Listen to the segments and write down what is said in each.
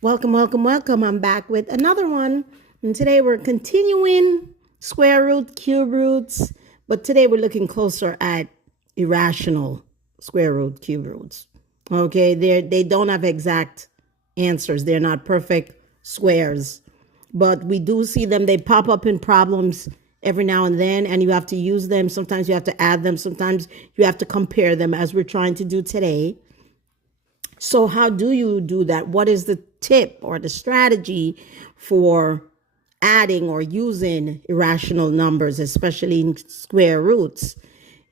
Welcome, welcome, welcome. I'm back with another one. And today we're continuing square root, cube roots. But today we're looking closer at irrational square root, cube roots. Okay, they don't have exact answers. They're not perfect squares. But we do see them. They pop up in problems every now and then, and you have to use them. Sometimes you have to add them. Sometimes you have to compare them, as we're trying to do today. So how do you do that? What is the tip or the strategy for adding or using irrational numbers, especially in square roots?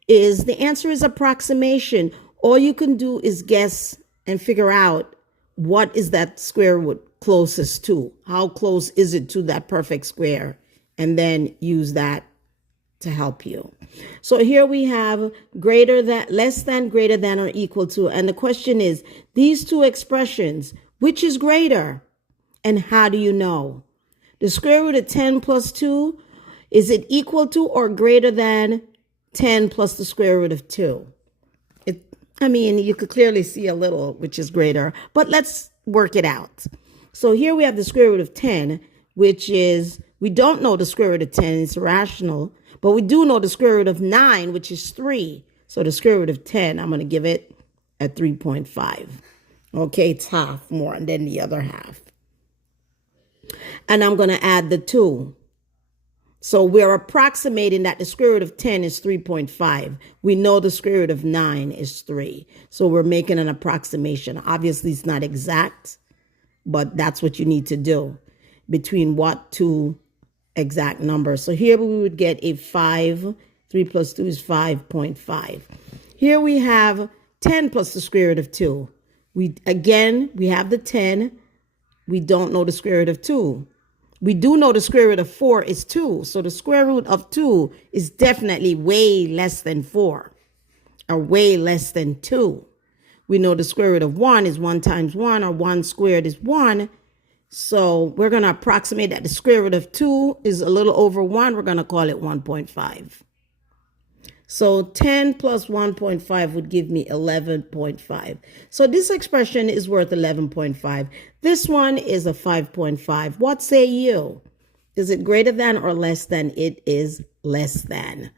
The answer is approximation. All you can do is guess and figure out what is that square root closest to. How close is it to that perfect square? And then use that to help you. So here we have greater than, less than, greater than, or equal to. And the question is, these two expressions, which is greater? And how do you know? The square root of 10 plus 2, is it equal to or greater than 10 plus the square root of 2? You could clearly see a little which is greater, but let's work it out. So here we have the square root of 10, which is, we don't know the square root of 10, it's irrational. But we do know the square root of 9, which is 3. So the square root of 10, I'm going to give it at 3.5. Okay, it's half more than the other half. And I'm going to add the 2. So we're approximating that the square root of 10 is 3.5. We know the square root of 9 is 3. So we're making an approximation. Obviously, it's not exact, but that's what you need to do between what two exact numbers. So here we would get a 5. 3 plus 2 is 5.5. Here we have 10 plus the square root of 2. We have the 10. We don't know the square root of 2. We do know the square root of 4 is 2. So the square root of 2 is definitely way less than 4, or way less than 2. We know the square root of 1 is 1 times 1, or 1 squared is 1. So we're going to approximate that the square root of 2 is a little over 1. We're going to call it 1.5. So 10 plus 1.5 would give me 11.5. So this expression is worth 11.5. This one is a 5.5. What say you? Is it greater than or less than? It is less than.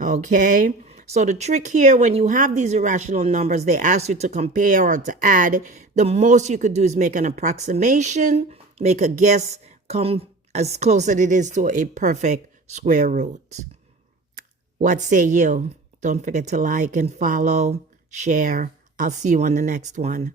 Okay. So the trick here, when you have these irrational numbers, they ask you to compare or to add. The most you could do is make an approximation, make a guess, come as close as it is to a perfect square root. What say you? Don't forget to like and follow, share. I'll see you on the next one.